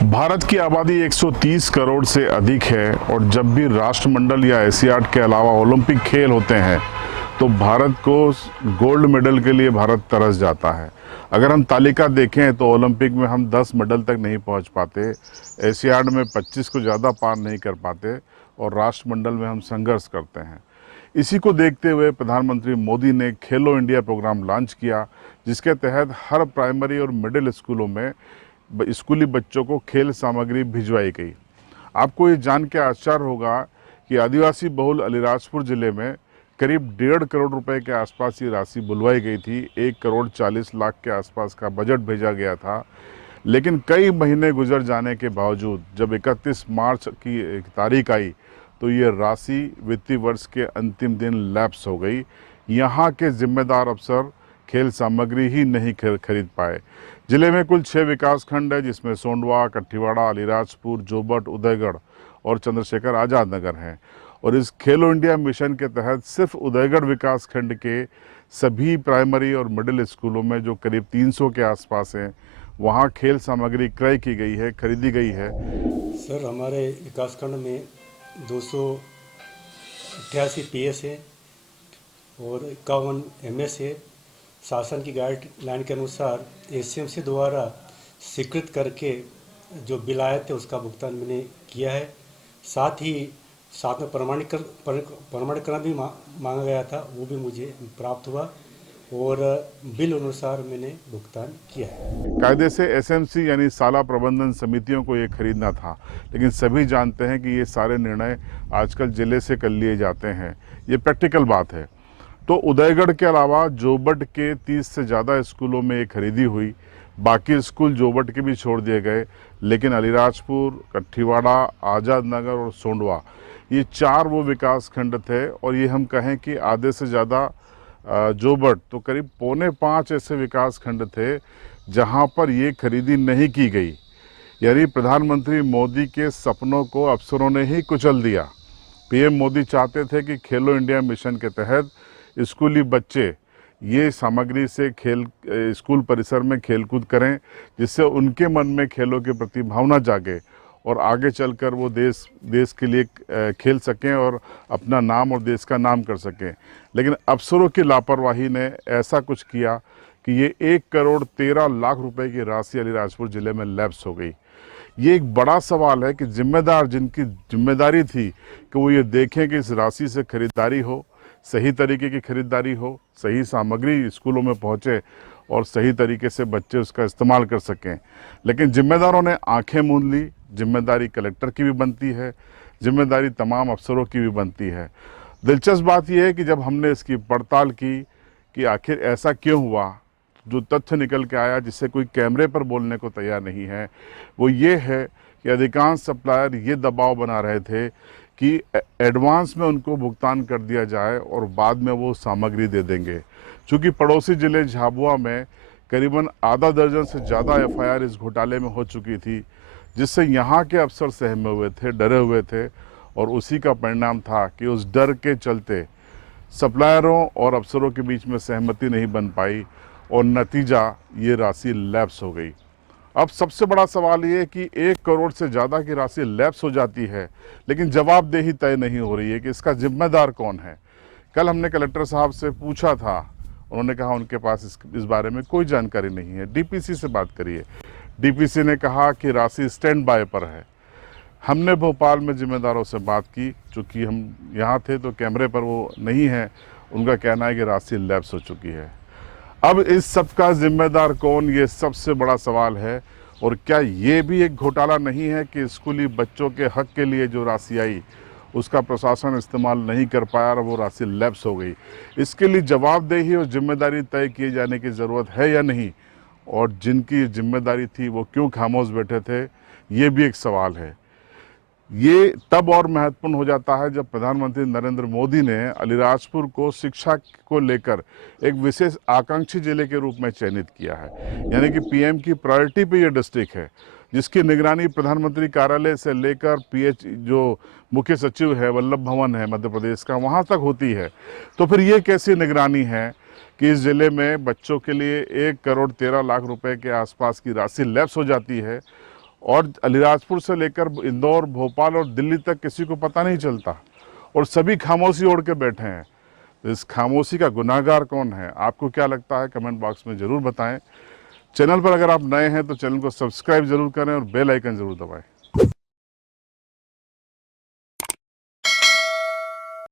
भारत की आबादी 130 करोड़ से अधिक है और जब भी राष्ट्रमंडल या एशियाड के अलावा ओलंपिक खेल होते हैं तो भारत को गोल्ड मेडल के लिए भारत तरस जाता है। अगर हम तालिका देखें तो ओलंपिक में हम 10 मेडल तक नहीं पहुंच पाते, एशियाड में 25 को ज़्यादा पार नहीं कर पाते और राष्ट्रमंडल में हम संघर्ष करते हैं। इसी को देखते हुए प्रधानमंत्री मोदी ने खेलो इंडिया प्रोग्राम लॉन्च किया, जिसके तहत हर प्राइमरी और मिडिल स्कूलों में स्कूली बच्चों को खेल सामग्री भिजवाई गई। आपको ये जान के आश्चर्य होगा कि आदिवासी बहुल अलीराजपुर ज़िले में करीब 1.5 करोड़ रुपए के आसपास ये राशि बुलवाई गई थी। 1 करोड़ 40 लाख के आसपास का बजट भेजा गया था, लेकिन कई महीने गुजर जाने के बावजूद जब 31 मार्च की एक तारीख आई तो ये राशि वित्तीय वर्ष के अंतिम दिन लैप्स हो गई। यहाँ के जिम्मेदार अफसर खेल सामग्री ही नहीं खरीद पाए। जिले में कुल 6 विकास खंड है, जिसमें सोंडवा, कठीवाड़ा, अलीराजपुर, जोबट, उदयगढ़ और चंद्रशेखर आज़ाद नगर हैं। और इस खेलो इंडिया मिशन के तहत सिर्फ उदयगढ़ विकास खंड के सभी प्राइमरी और मिडिल स्कूलों में जो करीब 300 के आसपास हैं, वहाँ खेल सामग्री क्रय की गई है, खरीदी गई है। सर, हमारे विकासखंड में 288 पीएस है और 51 एमएस है। शासन की गाइडलाइन के अनुसार एसएमसी द्वारा स्वीकृत करके जो बिल आए थे उसका भुगतान मैंने किया है। साथ में प्रमाणीकरण भी मांगा गया था, वो भी मुझे प्राप्त हुआ और बिल अनुसार मैंने भुगतान किया है। कायदे से एसएमसी यानी साला प्रबंधन समितियों को ये खरीदना था, लेकिन सभी जानते हैं कि ये सारे निर्णय आजकल जिले से कर लिए जाते हैं। ये प्रैक्टिकल बात है। तो उदयगढ़ के अलावा जोबट के 30 से ज़्यादा स्कूलों में ये खरीदी हुई। बाकी स्कूल जोबट के भी छोड़ दिए गए, लेकिन अलीराजपुर, कठीवाड़ा, आज़ाद नगर और सोंडवा, ये 4 वो विकास खंड थे। और ये हम कहें कि आधे से ज़्यादा जोबट तो करीब 4.25 ऐसे विकास खंड थे जहां पर ये खरीदी नहीं की गई। यानी प्रधानमंत्री मोदी के सपनों को अफसरों ने ही कुचल दिया। पीएम मोदी चाहते थे कि खेलो इंडिया मिशन के तहत स्कूली बच्चे ये सामग्री से स्कूल परिसर में खेलकूद करें, जिससे उनके मन में खेलों के प्रति भावना जागे और आगे चलकर वो देश के लिए खेल सकें और अपना नाम और देश का नाम कर सकें। लेकिन अफसरों की लापरवाही ने ऐसा कुछ किया कि ये 1 करोड़ 13 लाख रुपए की राशि अलीराजपुर ज़िले में लैप्स हो गई। ये एक बड़ा सवाल है कि जिम्मेदार जिनकी जिम्मेदारी थी कि वो ये देखें कि इस राशि से खरीदारी हो, सही तरीके की खरीदारी हो, सही सामग्री स्कूलों में पहुँचे और सही तरीके से बच्चे उसका इस्तेमाल कर सकें, लेकिन जिम्मेदारों ने आंखें मूंद ली। जिम्मेदारी कलेक्टर की भी बनती है, जिम्मेदारी तमाम अफसरों की भी बनती है। दिलचस्प बात यह है कि जब हमने इसकी पड़ताल की कि आखिर ऐसा क्यों हुआ, जो तथ्य निकल के आया जिससे कोई कैमरे पर बोलने को तैयार नहीं है, वो ये है कि अधिकांश सप्लायर ये दबाव बना रहे थे कि एडवांस में उनको भुगतान कर दिया जाए और बाद में वो सामग्री दे देंगे। चूँकि पड़ोसी ज़िले झाबुआ में करीबन आधा दर्जन से ज़्यादा एफआईआर इस घोटाले में हो चुकी थी, जिससे यहाँ के अफसर सहमे हुए थे, डरे हुए थे और उसी का परिणाम था कि उस डर के चलते सप्लायरों और अफसरों के बीच में सहमति नहीं बन पाई और नतीजा ये राशि लैप्स हो गई। अब सबसे बड़ा सवाल ये है कि 1 करोड़ से ज़्यादा की राशि लैप्स हो जाती है, लेकिन जवाबदेही तय नहीं हो रही है कि इसका जिम्मेदार कौन है। कल हमने कलेक्टर साहब से पूछा था, उन्होंने कहा उनके पास इस बारे में कोई जानकारी नहीं है, डीपीसी से बात करिए। डीपीसी ने कहा कि राशि स्टैंड बाय पर है। हमने भोपाल में जिम्मेदारों से बात की, चूँकि हम यहाँ थे तो कैमरे पर वो नहीं है। उनका कहना है कि राशि लैप्स हो चुकी है। अब इस सब का जिम्मेदार कौन, ये सबसे बड़ा सवाल है। और क्या ये भी एक घोटाला नहीं है कि स्कूली बच्चों के हक के लिए जो राशि आई उसका प्रशासन इस्तेमाल नहीं कर पाया और वो राशि लैप्स हो गई। इसके लिए जवाबदेही और जिम्मेदारी तय किए जाने की ज़रूरत है या नहीं, और जिनकी जिम्मेदारी थी वो क्यों खामोश बैठे थे, ये भी एक सवाल है। ये तब और महत्वपूर्ण हो जाता है जब प्रधानमंत्री नरेंद्र मोदी ने अलीराजपुर को शिक्षा को लेकर एक विशेष आकांक्षी जिले के रूप में चयनित किया है। यानी कि पीएम की प्रायोरिटी पे ये डिस्ट्रिक्ट है, जिसकी निगरानी प्रधानमंत्री कार्यालय से लेकर पीएच जो मुख्य सचिव है, वल्लभ भवन है मध्य प्रदेश का, वहाँ तक होती है। तो फिर ये कैसी निगरानी है कि इस ज़िले में बच्चों के लिए 1 करोड़ 13 लाख रुपए के आसपास की राशि लैप्स हो जाती है और अलीराजपुर से लेकर इंदौर, भोपाल और दिल्ली तक किसी को पता नहीं चलता और सभी खामोशी ओढ़ के बैठे हैं। तो इस खामोशी का गुनाहगार कौन है? आपको क्या लगता है? कमेंट बॉक्स में ज़रूर बताएं। चैनल पर अगर आप नए हैं तो चैनल को सब्सक्राइब ज़रूर करें और बेल आइकन ज़रूर दबाएं।